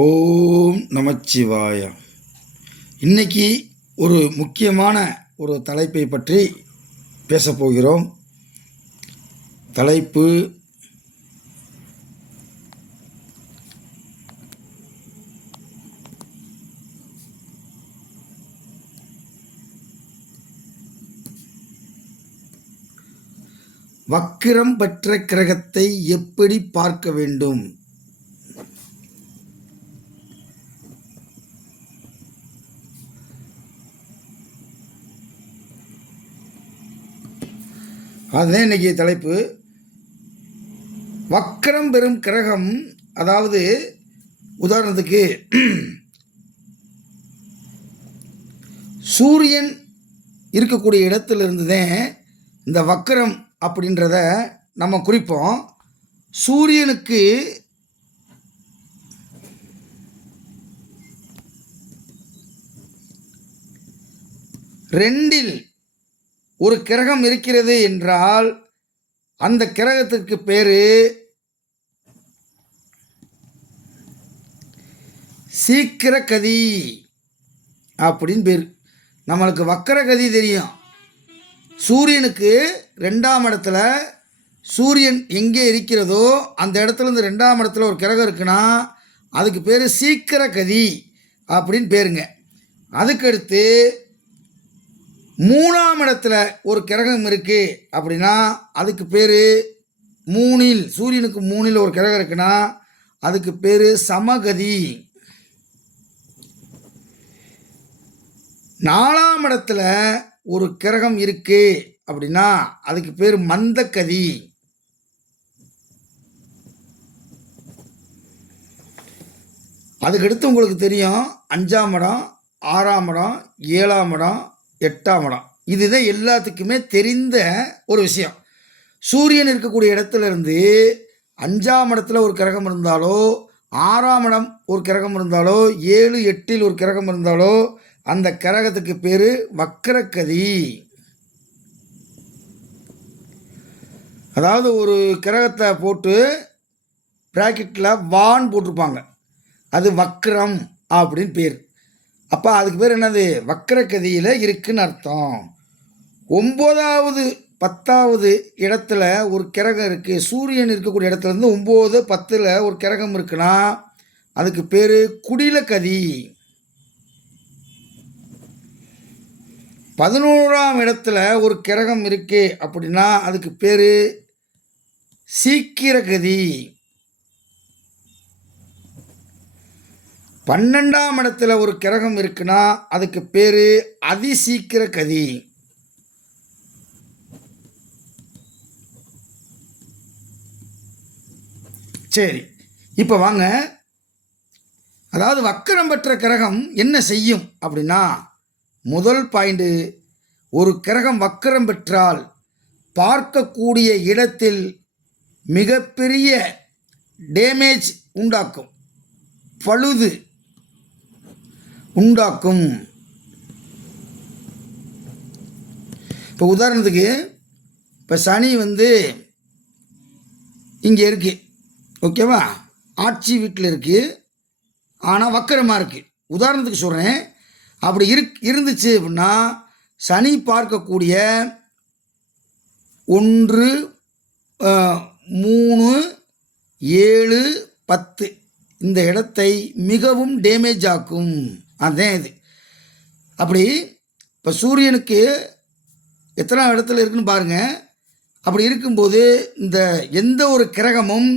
ஓம் நமச்சிவாய. இன்னைக்கு ஒரு முக்கியமான ஒரு தலைப்பை பற்றி பேசப்போகிறோம். தலைப்பு வக்கிரம் பெற்ற கிரகத்தை எப்படி பார்க்க வேண்டும்? அதுதான் இன்றைக்கி தலைப்பு. வக்கரம் பெறும் கிரகம், அதாவது உதாரணத்துக்கு சூரியன் இருக்கக்கூடிய இடத்துலேருந்து தான் இந்த வக்கரம் அப்படின்றத நம்ம குறிப்போம். சூரியனுக்கு ரெண்டில் ஒரு கிரகம் இருக்கிறது என்றால் அந்த கிரகத்திற்கு பேர் சீக்கிரகதி அப்படின்னு பேர். நம்மளுக்கு வக்கரகதி தெரியும். சூரியனுக்கு 2ஆம் இடத்துல சூரியன் எங்கே இருக்கிறதோ அந்த இடத்துலேருந்து 2ஆம் இடத்துல ஒரு கிரகம் இருக்குன்னா அதுக்கு பேர் சீக்கிரகதி அப்படின்னு பேருங்க. அதுக்கடுத்து 3ஆம் இடத்துல ஒரு கிரகம் இருக்குது அப்படின்னா அதுக்கு பேர் 3இல், சூரியனுக்கு 3இல் ஒரு கிரகம் இருக்குன்னா அதுக்கு பேர் சமகதி. 4ஆம் இடத்துல ஒரு கிரகம் இருக்குது அப்படின்னா அதுக்கு பேர் மந்தகதி. அதுக்கடுத்து உங்களுக்கு தெரியும் 5ஆம் இடம், 6ஆம் இடம், 7ஆம் இடம், 8ஆம் இடம். இதுதான் எல்லாத்துக்குமே தெரிந்த ஒரு விஷயம். சூரியன் இருக்கக்கூடிய இடத்துல இருந்து 5ஆம் இடத்துல ஒரு கிரகம் இருந்தாலோ, 6ஆம் இடம் ஒரு கிரகம் இருந்தாலோ, 7, 8இல் ஒரு கிரகம் இருந்தாலோ அந்த கிரகத்துக்கு பேர் வக்கரகதி. அதாவது ஒரு கிரகத்தை போட்டு பிராக்கெட்டில் வான் போட்டிருப்பாங்க, அது வக்கரம் அப்படின்னு பேர். அப்போ அதுக்கு பேர் என்னது? வக்கரகதியில் இருக்குன்னு அர்த்தம். 9வது 10வது இடத்துல ஒரு கிரகம் இருக்குது. சூரியன் இருக்கக்கூடிய இடத்துலேருந்து 9, 10ல் ஒரு கிரகம் இருக்குன்னா அதுக்கு பேர் குடிலகதி. 11ஆம் இடத்துல ஒரு கிரகம் இருக்குது அப்படின்னா அதுக்கு பேர் சீக்கிரகதி. 12ஆம் இடத்துல ஒரு கிரகம் இருக்குன்னா அதுக்கு பேர் அதிசீக்கிரகதி. சரி, இப்போ வாங்க. அதாவது வக்கரம் பெற்ற கிரகம் என்ன செய்யும் அப்படின்னா, முதல் பாயிண்ட், ஒரு கிரகம் வக்கரம் பெற்றால் பார்க்கக்கூடிய இடத்தில் மிகப்பெரிய டேமேஜ் உண்டாக்கும், பழுது உண்டாக்கும். இப்போ உதாரணத்துக்கு இப்போ சனி இங்கே இருக்குது, ஓகேவா? ஆட்சி வீட்டில் இருக்குது, ஆனால் வக்கரமாக இருக்குது. உதாரணத்துக்கு சொல்கிறேன். அப்படி இருந்துச்சு அப்படின்னா சனி பார்க்கக்கூடிய 1, 3, 7, 10 இந்த இடத்தை மிகவும் டேமேஜ் ஆக்கும். அதுதான் இது. அப்படி இப்போ சூரியனுக்கு எத்தனை இடத்துல இருக்குன்னு பாருங்கள். அப்படி இருக்கும்போது இந்த எந்த ஒரு கிரகமும்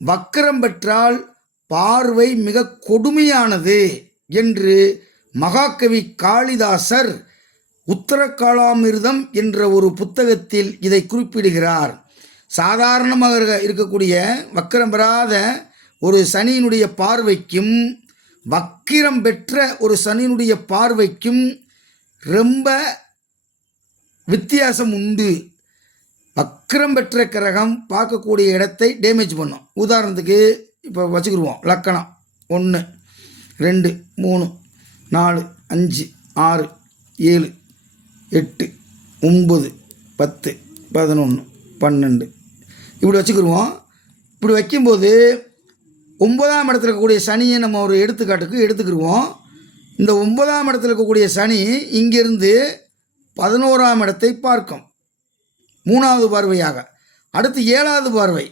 வக்கரம் பெற்றால் பார்வை மிக கொடுமையானது என்று மகாகவி காளிதாசர் உத்தரகாலாமிர்தம் என்ற ஒரு புத்தகத்தில் இதை குறிப்பிடுகிறார். சாதாரணமாக இருக்கக்கூடிய வக்கரம் பெறாத ஒரு சனியினுடைய பார்வைக்கும் வக்கிரம் பெற்ற ஒரு சனியினுடைய பார்வைக்கும் ரொம்ப வித்தியாசம் உண்டு. வக்கரம் பெற்ற கிரகம் பார்க்கக்கூடிய இடத்தை டேமேஜ் பண்ணும். உதாரணத்துக்கு இப்போ வச்சுக்கிடுவோம். லக்கணம் 1, 2, 3, 4, 5, 6, 7, 8, 9, 10, 11, 12 இப்படி வச்சுக்கிடுவோம். இப்படி வைக்கும்போது 9ஆம் இடத்துல இருக்கக்கூடிய சனியை நம்ம ஒரு எடுத்துக்காட்டுக்கு எடுத்துக்கிடுவோம். இந்த 9ஆம் இடத்துல இருக்கக்கூடிய சனி இங்கிருந்து 11ஆம் இடத்தை பார்க்கும் 3வது பார்வையாக. அடுத்து 7வது பார்வை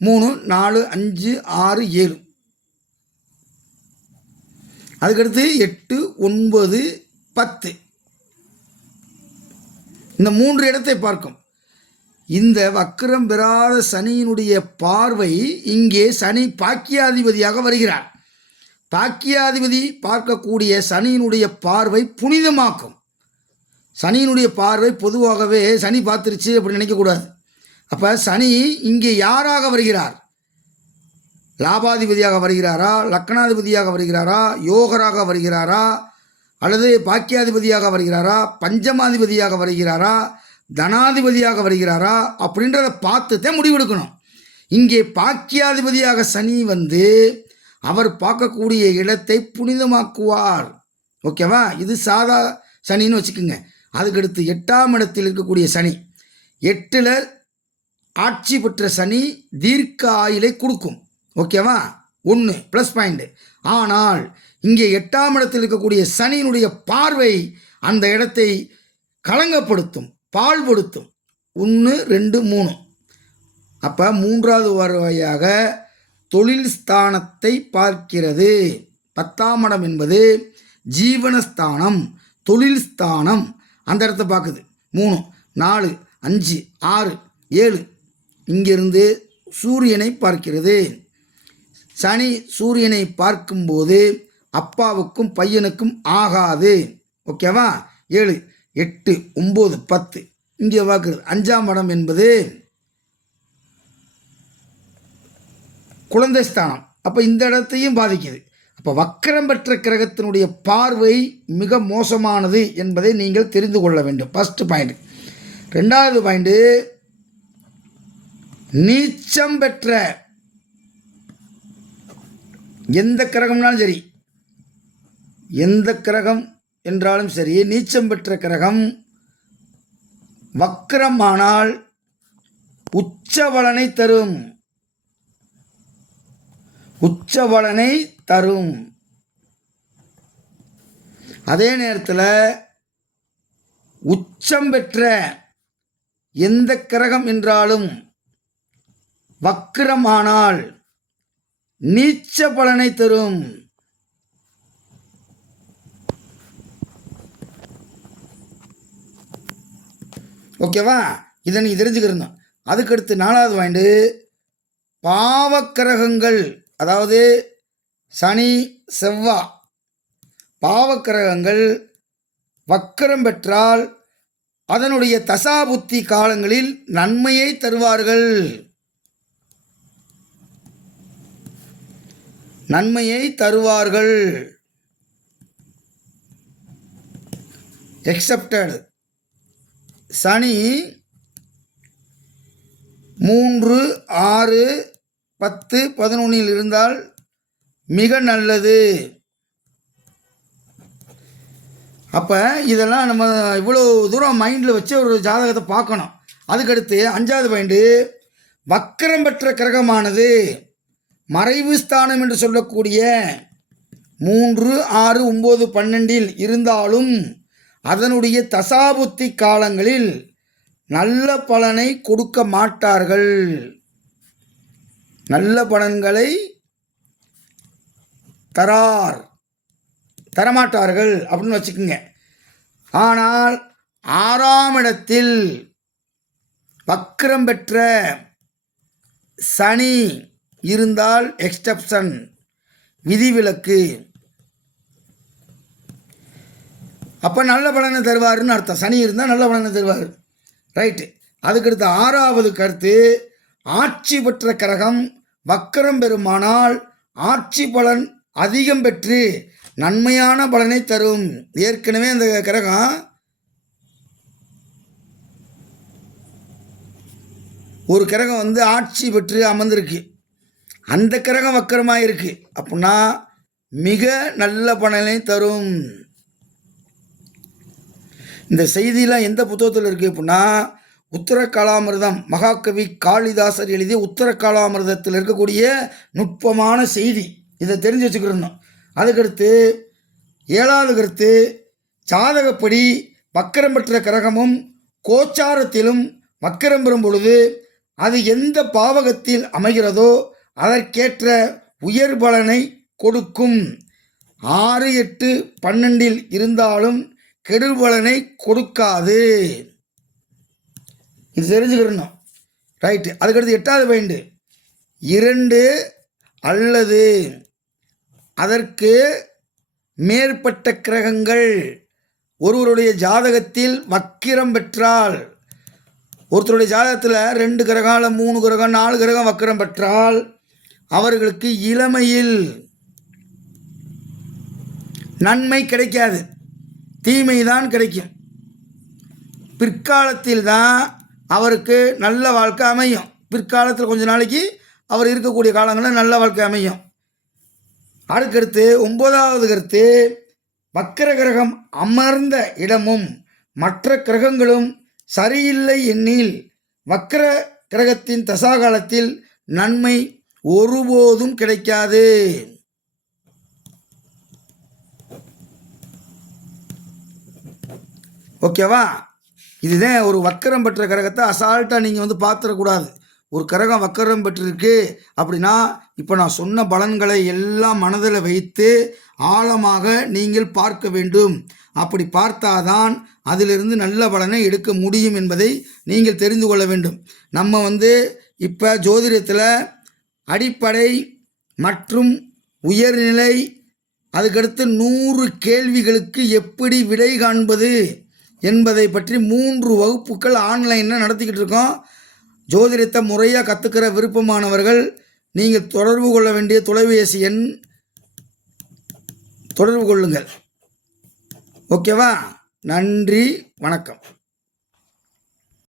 3, 4, 5, 6, 7. அதுக்கடுத்து 8, 9, 10. இந்த 3 இடத்தை பார்க்கும். இந்த வக்கிரம் பெறாத சனியினுடைய பார்வை இங்கே சனி பாக்கியாதிபதியாக வருகிறார். பாக்கியாதிபதி பார்க்கக்கூடிய சனியினுடைய பார்வை புனிதமாக்கும். சனியினுடைய பார்வை பொதுவாகவே சனி பார்த்துருச்சு அப்படின்னு நினைக்கக்கூடாது. அப்போ சனி இங்கே யாராக வருகிறார்? லாபாதிபதியாக வருகிறாரா, லக்னாதிபதியாக வருகிறாரா, யோகராக வருகிறாரா, அல்லது பாக்கியாதிபதியாக வருகிறாரா, பஞ்சமாதிபதியாக வருகிறாரா, தனாதிபதியாக வருகிறாரா அப்படின்றத பார்த்து தான் முடிவெடுக்கணும். இங்கே பாக்கியாதிபதியாக சனி வந்து அவர் பார்க்கக்கூடிய இடத்தை புனிதமாக்குவார். ஓகேவா? இது சாதா சனின்னு வச்சுக்கோங்க. அதுக்கடுத்து 8ஆம் இடத்தில் இருக்கக்கூடிய சனி, 8ல் ஆட்சி பெற்ற சனி தீர்க்க ஆயுளை கொடுக்கும். ஓகேவா? 1 ப்ளஸ் பாயிண்ட். ஆனால் இங்கே 8ஆம் இடத்தில் இருக்கக்கூடிய சனியினுடைய பார்வை அந்த இடத்தை களங்கப்படுத்தும், பாழ்படுத்தும். 1, 2, 3. அப்போ 3வது வருவையாக தொழில் ஸ்தானத்தை பார்க்கிறது. 10ஆம் இடம் என்பது ஜீவனஸ்தானம், தொழில் ஸ்தானம். அந்த இடத்த பார்க்குது. 3, 4, 5, 6, 7. இங்கிருந்து சூரியனை பார்க்கிறது. சனி சூரியனை பார்க்கும்போது அப்பாவுக்கும் பையனுக்கும் ஆகாது. ஓகேவா? 7, 8, 9, 10 இங்கே பார்க்குறது. 5ஆம் இடம் என்பது குழந்தை ஸ்தானம். அப்போ இந்த இடத்தையும் பாதிக்குது. அப்போ வக்கரம் பெற்ற கிரகத்தினுடைய பார்வை மிக மோசமானது என்பதை நீங்கள் தெரிந்து கொள்ள வேண்டும். First point. 2வது பாயிண்ட்டு, நீச்சம் பெற்ற எந்த கிரகம்னாலும் சரி, எந்த கிரகம் என்றாலும் சரி, நீச்சம் பெற்ற கிரகம் வக்கரமானால் உச்ச பலனை தரும். உச்ச பலனை தரும். அதே நேரத்தில் உச்சம் பெற்ற எந்த கிரகம் என்றாலும் வக்கிரமானால் நீச்ச பலனை தரும். ஓகேவா? இதை நீ தெரிஞ்சுக்கிருந்தோம். அதுக்கடுத்து 4வது பாயிண்ட், பாவக்கிரகங்கள், அதாவது சனி செவ்வாய் பாவக்கிரகங்கள் வக்கரம் பெற்றால் அதனுடைய தசாபுத்தி காலங்களில் நன்மையை தருவார்கள். நன்மையை தருவார்கள். எக்ஸப்டட் சனி 3, 6, 10, 11 இருந்தால் மிக நல்லது. அப்போ இதெல்லாம் நம்ம இவ்வளோ தூரம் மைண்டில் வச்சு ஒரு ஜாதகத்தை பார்க்கணும். அதுக்கடுத்து 5வது பாயிண்ட்டு, வக்கரம் பெற்ற கிரகமானது மறைவு ஸ்தானம் என்று சொல்லக்கூடிய 3, 6, 9, 12 இருந்தாலும் அதனுடைய தசாபுத்தி காலங்களில் நல்ல பலனை கொடுக்க மாட்டார்கள். நல்ல பலன்களை தரமாட்டார்கள் அப்படின்னு வச்சுக்கோங்க. ஆனால் 6ஆம் இடத்தில் வக்கரம் பெற்ற சனி இருந்தால் எக்ஸப்ஷன், விதிவிலக்கு. அப்போ நல்ல பலனை தருவாருன்னு அர்த்தம். சனி இருந்தால் நல்ல பலனை தருவார். ரைட்டு. அதுக்கடுத்து 6வது கருத்து, ஆட்சி பெற்ற கிரகம் வக்கரம் பெறுமானால் ஆட்சி பலன் அதிகம் பெற்று நன்மையான பலனை தரும். ஏற்கனவே அந்த கிரகம் ஒரு கிரகம் வந்து ஆட்சி பெற்று அமர்ந்திருக்கு, அந்த கிரகம் வக்கரமாக இருக்கு அப்படின்னா மிக நல்ல பலனை தரும். இந்த செய்தியெலாம் எந்த புத்தகத்தில் இருக்குது அப்படின்னா உத்தர காலாமிர்தம் மகாகவி காளிதாசர் எழுதிய உத்தர காலாமிர்தத்தில் இருக்கக்கூடிய நுட்பமான செய்தி. இதை தெரிஞ்சு வச்சுக்கிடணும். அதுக்கடுத்து 7வது கருத்து, ஜாதகப்படி வக்கரம் பெற்ற கிரகமும் கோச்சாரத்திலும் வக்கரம் பெறும் பொழுது அது எந்த பாவகத்தில் அமைகிறதோ அதற்கேற்ற உயர் பலனை கொடுக்கும். 6, 8, 12 இருந்தாலும் கெடுபலனை பலனை கொடுக்காது. இது தெரிஞ்சுக்கிறணும். ரைட்டு. அதுக்கடுத்து 8வது பாயிண்ட், 2 அல்லது அதற்கு மேற்பட்ட கிரகங்கள் ஒருவருடைய ஜாதகத்தில் வக்கிரம் பெற்றால், ஒருத்தருடைய ஜாதகத்தில் 2 கிரகம் 3 கிரகம் 4 கிரகம் வக்கிரம் பெற்றால் அவர்களுக்கு இளமையில் நன்மை கிடைக்காது, தீமை தான் கிடைக்கும். பிற்காலத்தில் தான் அவருக்கு நல்ல வாழ்க்கை அமையும். பிற்காலத்தில் கொஞ்ச நாளைக்கு அவர் இருக்கக்கூடிய காலங்களில் நல்ல வாழ்க்கை அமையும். அதுக்கடுத்து 9வது கருத்து, வக்கர கிரகம் அமர்ந்த இடமும் மற்ற கிரகங்களும் சரியில்லை எனில் வக்கர கிரகத்தின் தசாகாலத்தில் நன்மை ஒருபோதும் கிடைக்காது. ஓகேவா? இதுதான் ஒரு வக்கரம் பெற்ற கிரகத்தை அசால்ட்டாக நீங்கள் பார்த்துடக்கூடாது. ஒரு கிரகம் வக்கரம் பெற்றிருக்கு அப்படின்னா இப்போ நான் சொன்ன பலன்களை எல்லாம் மனதில் வைத்து ஆழமாக நீங்கள் பார்க்க வேண்டும். அப்படி பார்த்தாதான் அதிலிருந்து நல்ல பலனை எடுக்க முடியும் என்பதை நீங்கள் தெரிந்து கொள்ள வேண்டும். நம்ம இப்போ ஜோதிடத்தில் அடிப்படை மற்றும் உயர்நிலை, அதுக்கடுத்து 100 கேள்விகளுக்கு எப்படி விடை காண்பது என்பதை பற்றி 3 வகுப்புகள் ஆன்லைனில் நடத்திக்கிட்டு இருக்கோம். ஜோதிடத்தை முறையாக கற்றுக்கிற விருப்பமானவர்கள் நீங்கள் தொடர்பு கொள்ள வேண்டிய தொலைபேசி எண் தொடர்பு கொள்ளுங்கள். ஓகேவா? நன்றி, வணக்கம்.